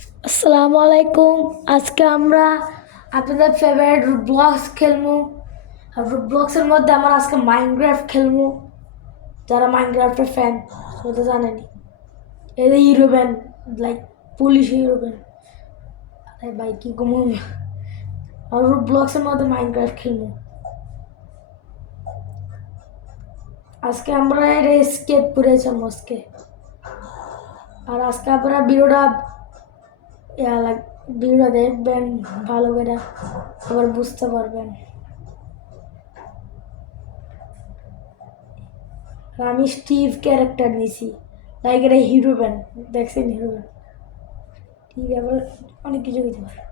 আসসালামু আলাইকুম। আজকে আমরা আপনাদের ফেভারিট রুবলক্স খেলবো। আর রুবলক্সের মধ্যে আমরা আজকে মাইনক্রাফট খেলবো। যারা মাইনক্রাফটের ফ্যান সেটা তো জানেনি। এই hero band, like police hero band. আরে ভাই কি ঘুমোবে। আর রুবলক্সের মধ্যে মাইনক্রাফট খেলবো। আজকে আমরা এটা স্কেপ করেছিলাম আজকে। আর আজকে আপনারা ভিডিওটা দেখবেন ভালো করে, আবার বুঝতে পারবেন। আমি স্টিভ ক্যারেক্টার নিছি, লাইক এটা হিরো ব্যান্ড, দেখছেন হিরো ব্যান্ড। ঠিক আবার অনেক কিছু হইতে পারে।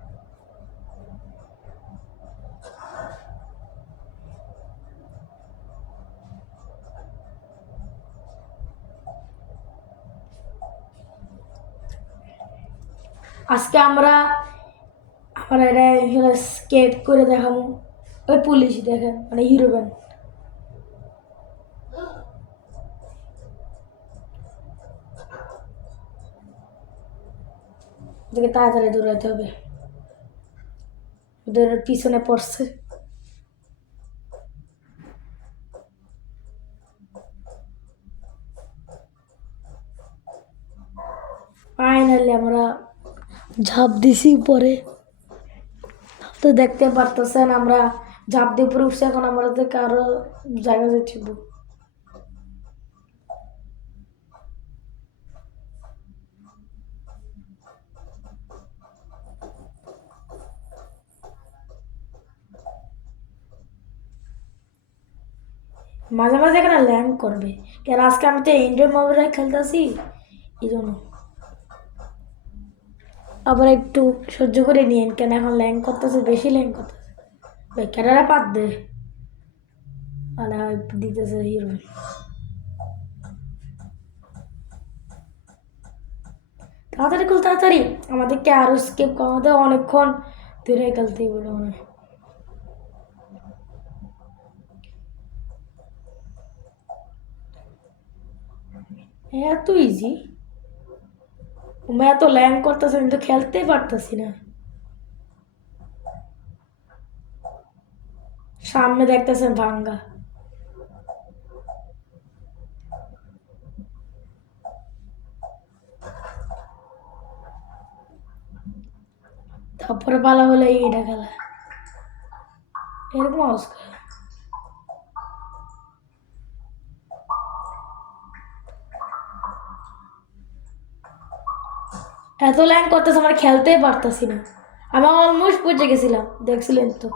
আজকে আমরা এটা এখানে স্কেপ করে দেখাবো। ওই পুলিশ দেখেন, মানে হিরো ব্যান্ড। ওদেরকে তাড়াতাড়ি দৌড়াতে হবে, ওদের পিছনে পড়ছে। ফাইনালি আমরা ঝাঁপ দিছি পরে। তো দেখতে পারতেছেন আমরা ঝাঁপ দিয়ে উপরে উঠছি। এখন আমাদেরকে আরো জায়গা যাচ্ছি। মাঝে মাঝে এখানে ল্যান্ড করবে, কেন আজকে আমি তো এন্ড্রয়েড মোবাইলে খেলতেছি, এই জন্য। আবার একটু সহ্য করে নিয়েন, কেন এখন ল্যান্ড করতেছে, বেশি ল্যান্ড করতেছে। বেকারেরা পাত দে, মানে দিতেছে হিরো। তাড়াতাড়ি খুল, তাড়াতাড়ি। আমাদেরকে আরো স্কেপ কমাতে অনেকক্ষণ ধরে খেলতেই বলে মনে হয়। এত ইজি, আমি এত ল্যান্ড করতেছে কিন্তু খেলতেই পারতেছি না। সামনে দেখতেছেন ভাঙ্গা। তারপরে পালা হলে এইটা খেলা, এরকম অবস্থা। এত ল্যান্ড করতেছে আমরা খেলতেই পারতেছি না। আমি অলমোস্ট পৌঁছে গেছিলাম, দেখছিলেন তো।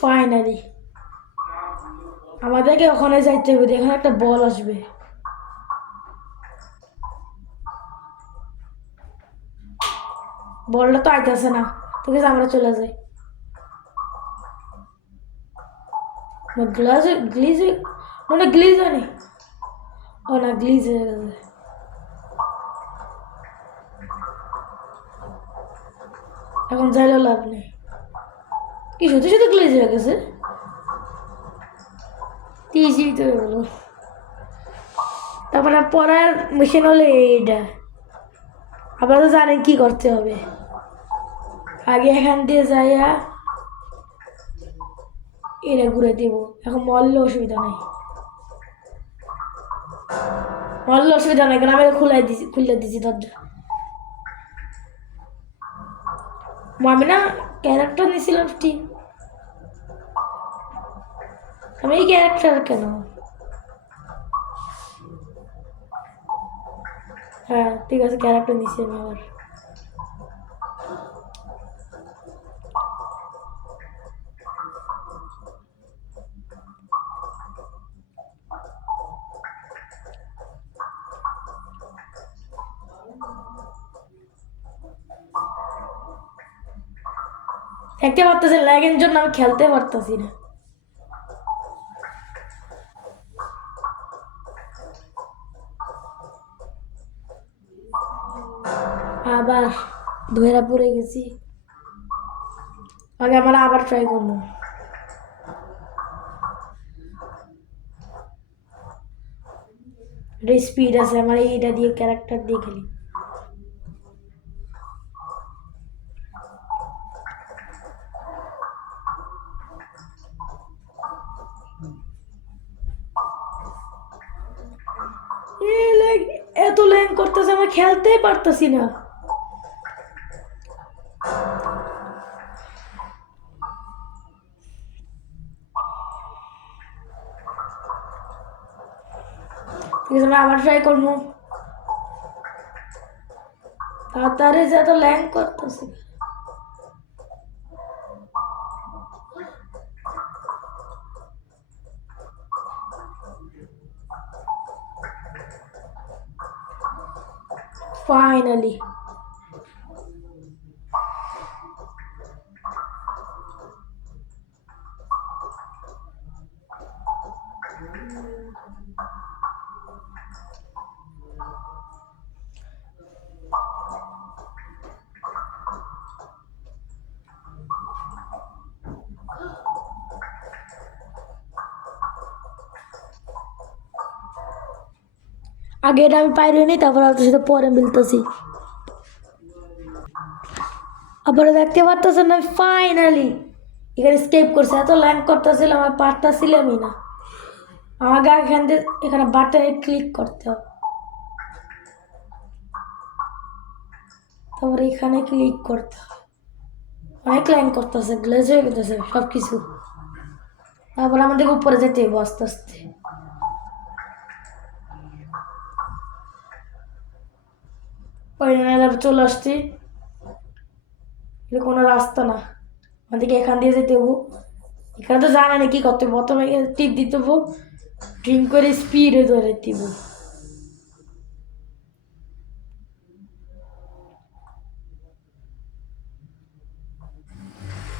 ফাইনালি আমাদেরকে ওখানে যাইতে হবে, এখানে একটা বল আসবে। বলটা তো আইতেছে না, ঠিক আছে আমরা চলে যাই। গ্লাস গ্লিজ, মানে গ্লিজ হয়নি। ও না, গ্লিজ হয়ে গেছে। এখন যাইলেও লাভ নেই। কি শুধু শুধু গ্লিজ হয়ে গেছে, ইজি তো হলো। তারপরে পড়ার মেশিন হলে এইটা। আপনারা তো জানেন কি করতে হবে। আগে এখান দিয়ে যাইয়া এটা ঘুরে দিব। এখন মরলে অসুবিধা নাই, মরলে অসুবিধা নাই, কারণ আমি খুলে দিছি দরজা। আমি না ক্যারেক্টার নিয়েছিলাম ঠিক, আমি এই ক্যারেক্টার কেন। হ্যাঁ ঠিক আছে, ক্যারেক্টার নিচ্ছি আমি আবার। দেখতে পারতেছি ল্যাগের জন্য আমি খেলতে পারতেছি না। আবার ধইরা পড়ে গেছি। আগে আমরা আবার ট্রাই করবো। এটা স্পিড আছে আমার, এইটা দিয়ে ক্যারেক্টার দিয়ে খেলি। এত ল্যাং করতেছে, আমরা খেলতেই পারতেছি না। ঠিক আছে, আমরা আবার ট্রাই করবো। তাড়াতাড়ি যে এত ল্যাং করতেছে। ফাইনালি আগে এটা আমি পাইরি নি, তারপর আপনার সাথে পরে মিলতেছি। আবার দেখতে পারতেছেন না, ফাইনালি এখানে স্কেপ করছে। এত ল্যাং করতেছিলাম, আমার পারতেছিলামই না। আমাকে এখান থেকে এখানে বাটনে ক্লিক করতে হবে, তারপরে এখানে ক্লিক করতে হবে। অনেক ল্যাং করতেছে, গ্লেজ হয়ে গেতেছে সব কিছু। তারপর আমাদেরকে উপরে যেতে হবে আস্তে আস্তে। ফাইনালি চলে আসছি। এটা কোনো রাস্তা না, আমাদেরকে এখান দিয়ে যেতে হবো। এখানে তো জানা না কি করতে হবে। প্রথমে টিপ দিতে হবো, ড্রিঙ্ক করে স্পিডে ধরে দিব।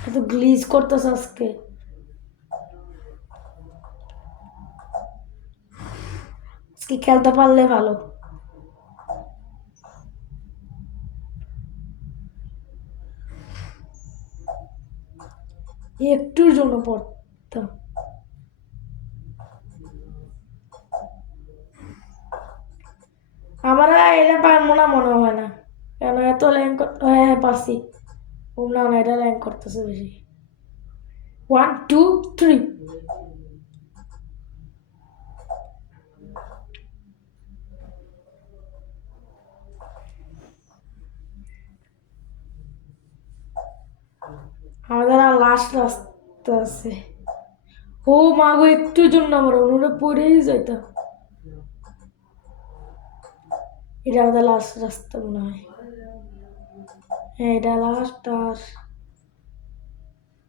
এত গ্লিজ করতেছে আজকে। আজকে খেলতে পারলে ভালো। একটুর জন্য পড়তাম। আমরা এটা পারবো না মনে হয় না, কেন এত ল্যাং করতে। হ্যাঁ হ্যাঁ পারছি। না না, এটা ল্যাং করতেছে বেশি। 1 2 3। আমাদের আর লাস্ট রাস্তা আছে। ও মা গো, একটুর জন্য আমরা ওটা পড়েই যাইতাম। এটা আমাদের লাস্ট রাস্তা মনে হয়। হ্যাঁ এটা লাস্ট। আর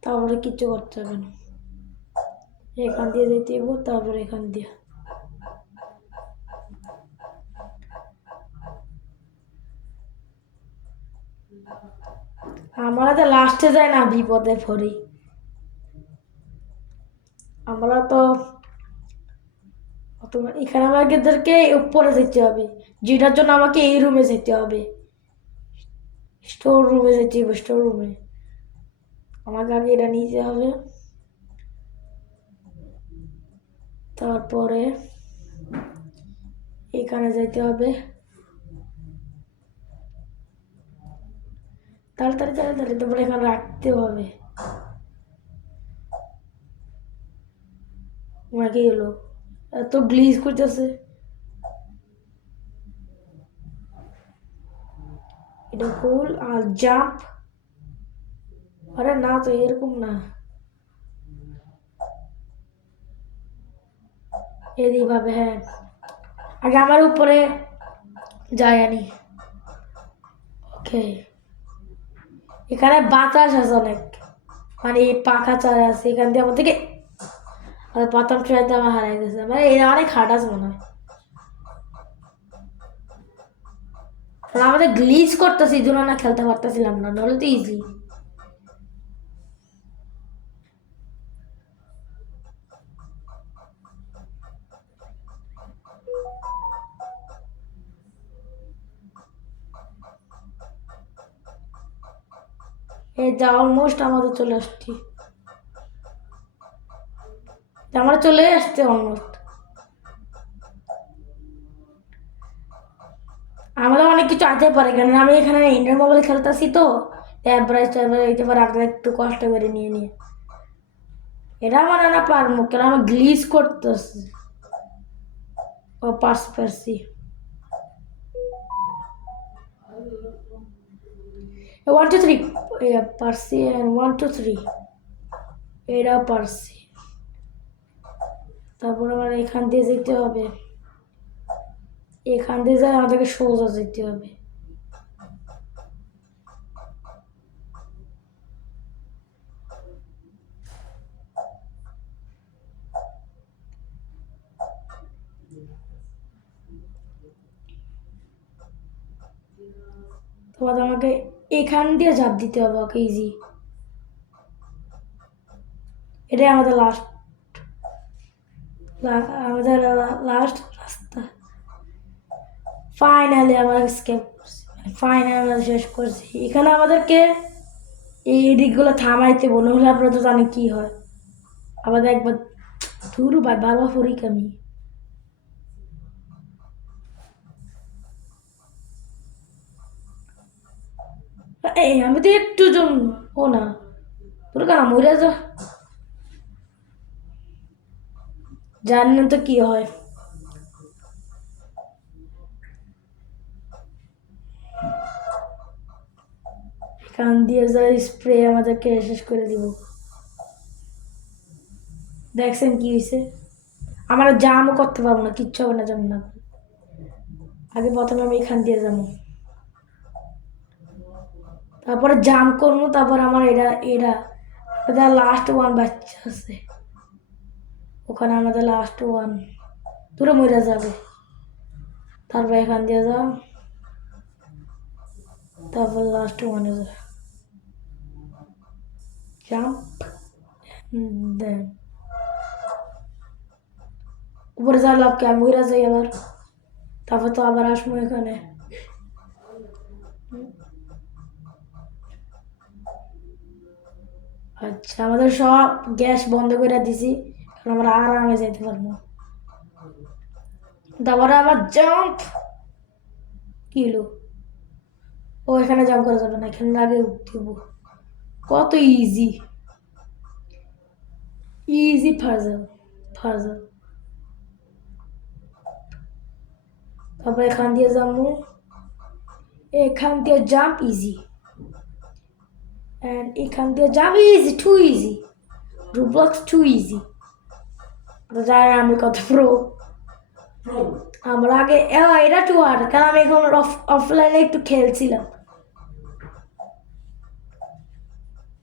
তারপরে কিচ্ছু করতে হবে না, এখান দিয়ে যেতে হইব, তারপরে এখান দিয়ে। আমরা তো লাস্টে যাই না, বিপদে পড়ি। আমরা তো তোমার এখানে আমাদেরকে উপরে যেতে হবে, যেটার জন্য আমাকে এই রুমে যেতে হবে। স্টোর রুমে যেতে হবে, স্টোর রুমে। আমাকে আগে এটা নিতে হবে, তারপরে এখানে যেতে হবে। তাড়াতাড়ি তাড়াতাড়ি, তারপরে এখানে রাখতে হবে। আমাকে এলো এত গ্লিজ করতেছে। এটা ফুল আর জাম্প। আরে না তো, এরকম না, এইভাবে। হ্যাঁ আগে আমার উপরে যাই আনি। ওকে, এখানে বাতাস আছে অনেক, মানে এই পাখা চারা আছে, এখান দিয়ে আমার থেকে। আর প্রথম ট্রাইতে আমার হারাই গেছে, মানে এটা অনেক হার্ড আছে মনে হয়। কারণ আমাদের গ্লিচ করতেছি, এই জন্য না খেলতে পারতেছিলাম না, নাহলে তো ইজি। এই যা অলমোস্ট আমাদের চলে আসছি, আমরা চলে আসছি অলমোস্ট। আমাদের অনেক কিছু আছে পারে, কারণ আমি এখানে ইন্টার মোবাইল খেলতেছি তো, অ্যাভারেজ ট্যাভারেজ এইতে পারে আপনার একটু কষ্ট করে নিয়ে নিয়ে এটা মানে না পারবো, কেন আমি গ্লিজ করতেছি। ও পারছি। 1 2 3 পারছি, 1 2 3 এটা পারছি। তারপর আমার এখান দিয়ে যেতে হবে, এখান দিয়ে যাই আমাদেরকে সোজা যেতে হবে। তারপর আমাকে এখান দিয়ে ঝাঁপ দিতে হবে, ওকে ইজি। এটাই আমাদের আমাদের লাস্ট রাস্তা। ফাইনালি আমরা স্কেপ করছি, ফাইনালি শেষ করছি। এখানে আমাদেরকে এই দিকগুলো থামাইতে বলে, হলে আপনারা তো জানেন কি হয়। আমাদের একবার ধুরু ভাই বারবার ফরিক আমি এই আমি তো একটু জন্য ও না তোর কেন মরে যা, জানেন তো কি হয়। এখান দিয়ে যা স্প্রে আমাদেরকে শেষ করে দিব। দেখছেন কি হয়েছে, আমরা জামও করতে পারবো না, কিচ্ছু হবে না, যেমন না। আগে প্রথমে আমি এখান দিয়ে যাবো, তারপরে জাম করবো, তারপর আমার এরা এরা লাস্ট ওয়ান বাচ্চা আছে, ওখানে আমাদের লাস্ট ওয়ান দূরে মরে যাবে। তারপর এখান দিয়ে যাও, তারপর লাস্ট ওয়ানে যাও, জাম্প দেন উপরে যা লাভ কি, আমি মরে যাই আবার, তারপর তো আবার আসবো এখানে। আচ্ছা আমাদের সব গ্যাস বন্ধ করে দিছি, কারণ আমরা আরামে যেতে পারবো। তারপরে আবার জাম্প, কি হলো, ও এখানে জাম্প করা যাবে না, এখানে আগে উঠব। কত ইজি, ইজি ফার্জাল ফার্জাল। তারপর এখান দিয়ে যাবো, এখান দিয়ে জাম্প ইজি, অ্যান্ড এখান দিয়ে jump easy, too easy, Roblox too easy. জানেন আমি কত প্রো, আমরা আগে এটা টু হার্ড, কারণ আমি এখন অফলাইনে একটু খেলছিলাম,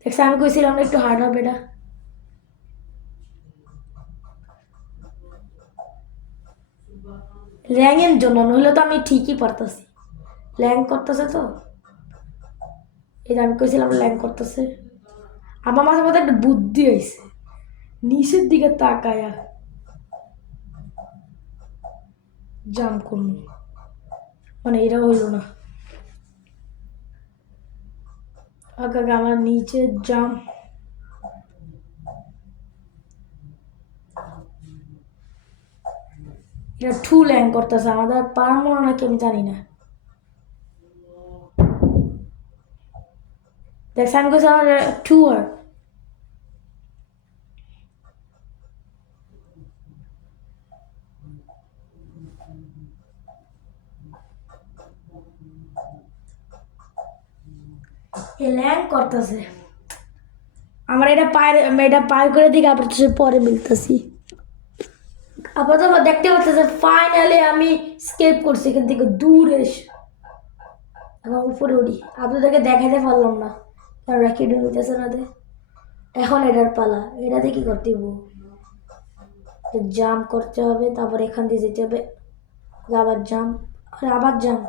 দেখছি আমি কইছিলাম না একটু হার্ড হবে এটা। ল্যাংয়ের জন্য, নইলে তো আমি ঠিকই পারতাছি, ল্যাং করতেছে তো, এটা আমি কইছিলাম ল্যাং করতেছে। আমার মাঝে মধ্যে একটা বুদ্ধি হয়েছে, নিচের দিকে তাকায়া জাম্প করবো, মানে এটা হইল না। আগে আমার নিচে জাম্প, এটা টু ল্যাং করতেছে, আমাদের পারবো না নাকি আমি জানি না। দেখছি আমি কইছি আমার টু আর ল্যাং করতেছে। আমার এটা পার করে দিকে আবার পরে মিলতেছি। আপাতত দেখতে পাচ্ছেন ফাইনালি আমি স্কেপ করছি এখান থেকে দূরে এসে, এখন উপরে উঠি। আপনাদেরকে দেখাতে পারলাম না, কারণ র্যাকেট হইতেছে না। এখন এটার পালা, এটাতে কি করতে হবে, জাম্প করতে হবে, তারপর এখান দিয়ে যেতে হবে, আবার জাম্প, আবার জাম্প,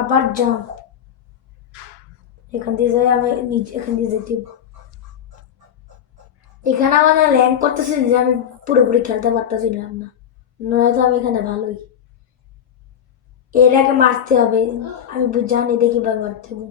আবার জাম্প, এখান দিয়ে যাই আমি নিচে, এখান দিয়ে যেতে হবে। এখানে আমার ল্যান্ড করতেছি যে আমি পুরোপুরি খেলতে পারতেছিলাম না, নয়তো আমি এখানে ভালোই। এটাকে মারতে হবে, আমি জানি দেখি কিভাবে মারতে হবে।